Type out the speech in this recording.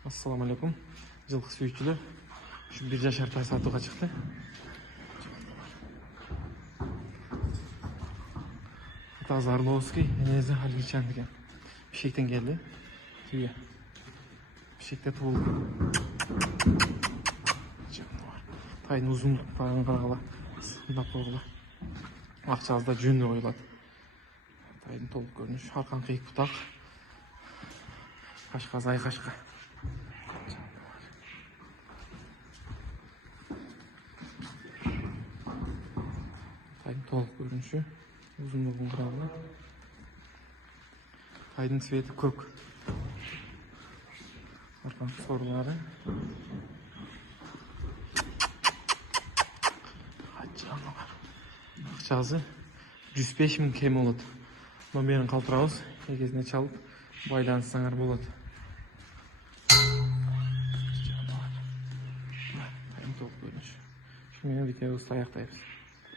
Assalamu alaikum. Жылқы сүйүүчүлөр. Şu bir жашар тай сатууга чыкты. Атаз Орловский, энеси Алгичан деген. Бишкектен келди. Түйе. Бишкекте туулду. Тайдын узундуктарын карагыла. Сындап койгула. Акчабызда жөнү коюлат. Тайдын толук көрүнүш, аркан кыйык бутак. Кашка зай кашка. Тайдын толук көрүнүшү, узундугун карагыла. Тайдын цвети көк. Аркан сорлары. Акчасы 105 000 кем болот. Номерин калтырабыз, эгесине чалып байланышсаңар болот. Тайдын толук көрүнүшү. Ушу менен видеобузду аяктайбыз.